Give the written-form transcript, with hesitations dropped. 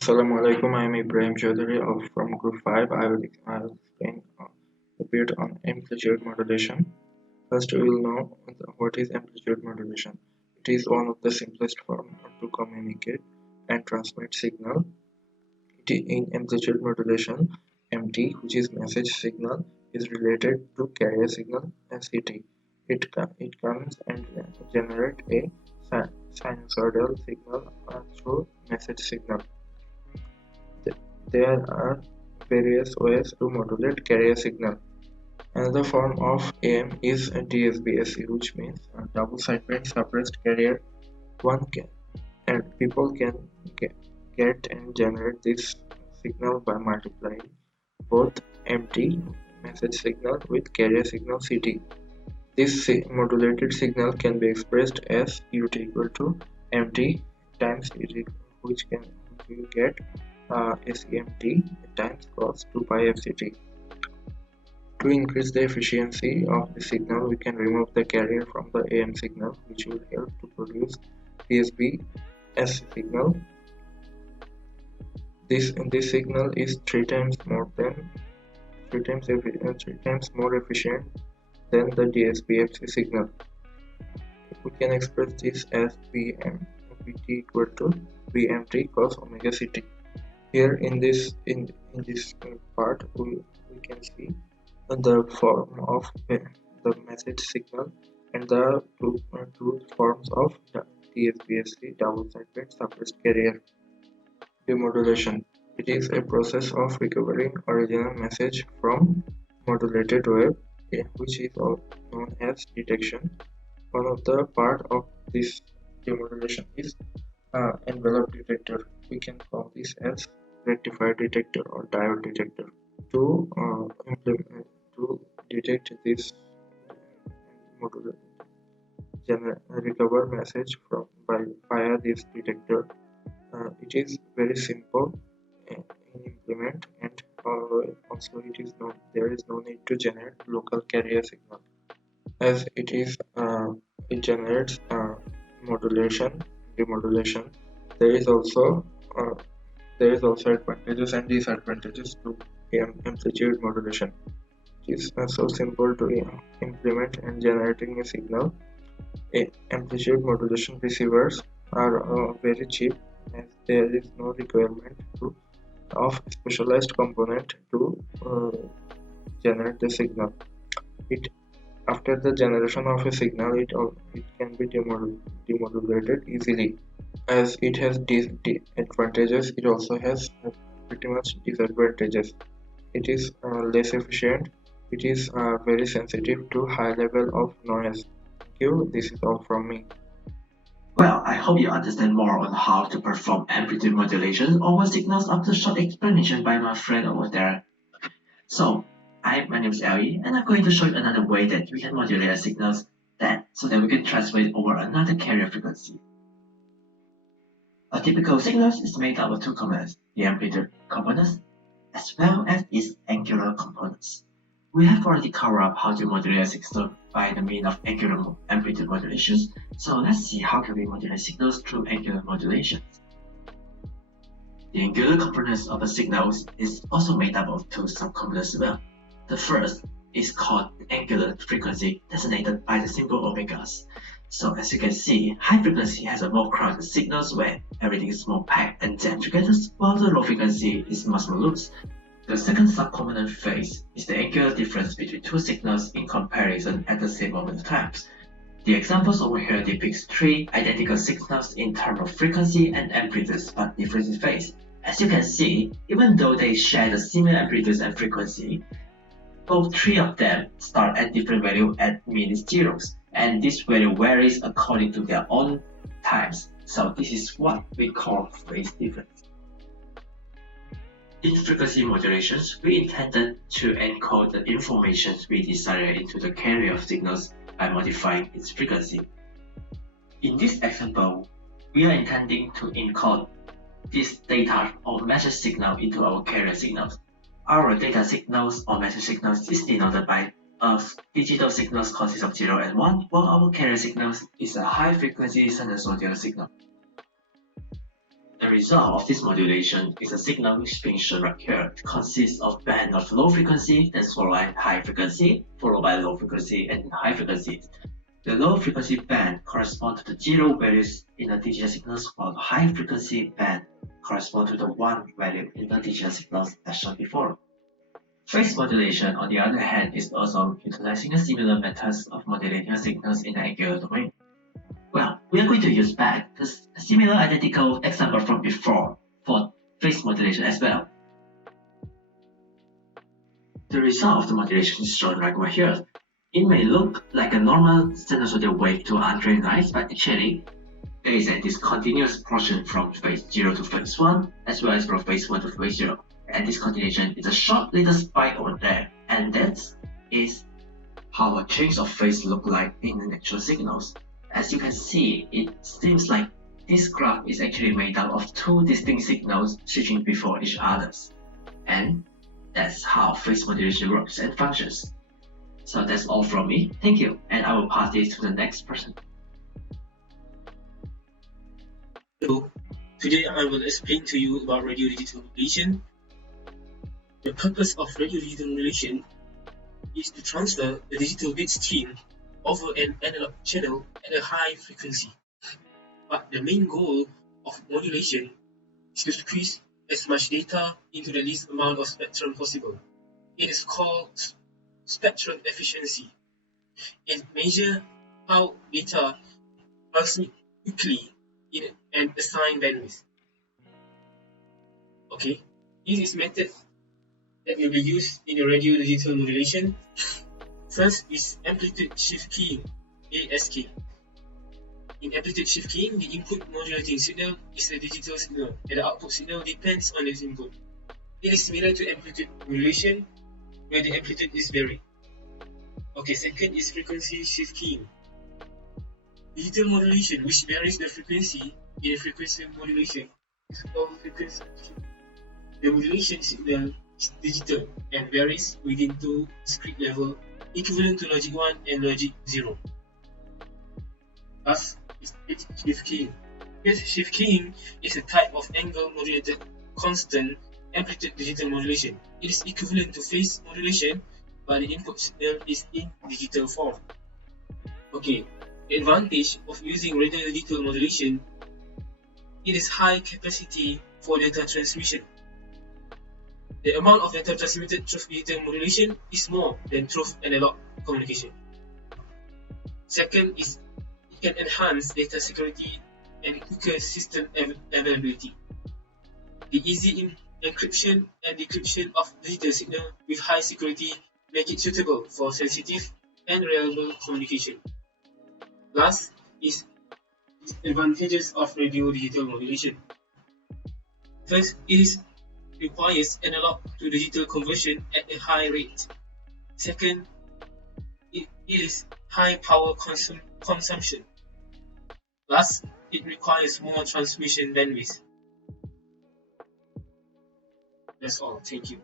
Assalamualaikum, I am Ibrahim Chaudhary from Group 5. I will explain a bit on amplitude modulation. First, we will know what is amplitude modulation. It is one of the simplest forms to communicate and transmit signal. In amplitude modulation, MT, which is message signal, is related to carrier signal CT. It comes and generates a sinusoidal signal through message signal. There are various ways to modulate carrier signal. Another form of AM is DSBSC, which means a double sideband suppressed carrier. One can and people can get and generate this signal by multiplying both empty message signal with carrier signal CT. This modulated signal can be expressed as UT equal to MT times UT, which you get SEMT times cos 2 pi FCT. To increase the efficiency of the signal, we can remove the carrier from the AM signal, which will help to produce DSB-S signal. This signal is three times more efficient than the DSB-FC signal. We can express this as Vt equal to Vmt cos omega Ct. Here in this part, we can see the form of the message signal and the two forms of the DSBSC double sideband suppressed carrier. Demodulation. It is a process of recovering original message from modulated wave, which is known as detection. One of the part of this demodulation is envelope detector. We can call this as rectifier detector or diode detector. To detect this recover message from via this detector, it is very simple in implement, and also there is no need to generate local carrier signal, as it generates modulation, demodulation. There is also advantages and disadvantages to amplitude modulation. It is so simple to implement and generating a signal. Amplitude modulation receivers are very cheap, as there is no requirement of specialized component to generate the signal. After the generation of a signal, it can be demodulated easily. As it has advantages, it also has pretty much disadvantages. It is less efficient. It is very sensitive to high level of noise. Thank you. This is all from me. Well, I hope you understand more on how to perform amplitude modulation over signals after short explanation by my friend over there. So, my name is Ellie, and I'm going to show you another way that we can modulate signals so that we can transfer it over another carrier frequency. A typical signal is made up of two components, the amplitude components as well as its angular components. We have already covered up how to modulate a signal by the means of angular amplitude modulations, so let's see how can we modulate signals through angular modulations. The angular components of a signal is also made up of two subcomponents as well. The first is called angular frequency, designated by the symbol omegas. So as you can see, high frequency has a more crowded signals where everything is more packed and jammed together, while the low frequency is much more loose. The second subcomponent phase is the angular difference between two signals in comparison at the same moment of time. The examples over here depicts three identical signals in terms of frequency and amplitude but different in phase. As you can see, even though they share the similar amplitude and frequency, both three of them start at different value at mean zeros, and this value varies according to their own times. So this is what we call phase difference. In frequency modulations, we intended to encode the information we desire into the carrier of signals by modifying its frequency. In this example, we are intending to encode this data or message signal into our carrier signals. Our data signals or message signals is denoted by digital signals consists of 0 and 1, while our carrier signals is a high frequency sinusoidal signal. The result of this modulation is a signal which is being shown right here. It consists of band of low frequency, that's followed by high frequency, followed by low frequency and high frequency. The low frequency band corresponds to the 0 values in the digital signals, while the high frequency band corresponds to the 1 value in the digital signals as shown before. Phase modulation, on the other hand, is also utilizing a similar methods of modulating signals in the angular domain. Well, we are going to use back the similar identical example from before for phase modulation as well. The result of the modulation is shown right over here. It may look like a normal sinusoidal wave to 100 lines, but actually, there is a discontinuous portion from phase 0 to phase 1, as well as from phase 1 to phase 0. And this continuation is a short little spike over there, and that is how a change of phase look like in the natural signals. As you can see, it seems like this graph is actually made up of two distinct signals switching before each others. And that's how phase modulation works and functions. So that's all from me. Thank you, and I will pass this to the next person. Hello, today I will explain to you about radiodigital modulation. The purpose of radiodigital modulation is to transfer the digital bit stream over an analog channel at a high frequency. But the main goal of modulation is to squeeze as much data into the least amount of spectrum possible. It is called spectrum efficiency. It measures how data transmit quickly in an assigned bandwidth. Okay, this is method that will be used in the radiodigital modulation. First is Amplitude Shift Key, ASK. In Amplitude Shift Key, the input modulating signal is a digital signal, and the output signal depends on its input. It is similar to Amplitude Modulation, where the amplitude is varied. Okay, second is Frequency Shift Keying. Digital modulation, which varies the frequency in frequency modulation, is called frequency shift. The modulation signal is digital and varies within two discrete levels, equivalent to logic 1 and logic 0. Thus, is phase shift keying. Phase shift keying is a type of angle modulated constant amplitude digital modulation. It is equivalent to phase modulation, but the input signal is in digital form. Okay, the advantage of using radiodigital modulation, it is high capacity for data transmission. The amount of data transmitted through digital modulation is more than through analog communication. Second is it can enhance data security and quicker system availability. The easy encryption and decryption of digital signal with high security make it suitable for sensitive and reliable communication. Last is advantages of radiodigital modulation. First, it requires analog to digital conversion at a high rate. Second, it is high power consumption. Last, it requires more transmission bandwidth. That's all. Thank you.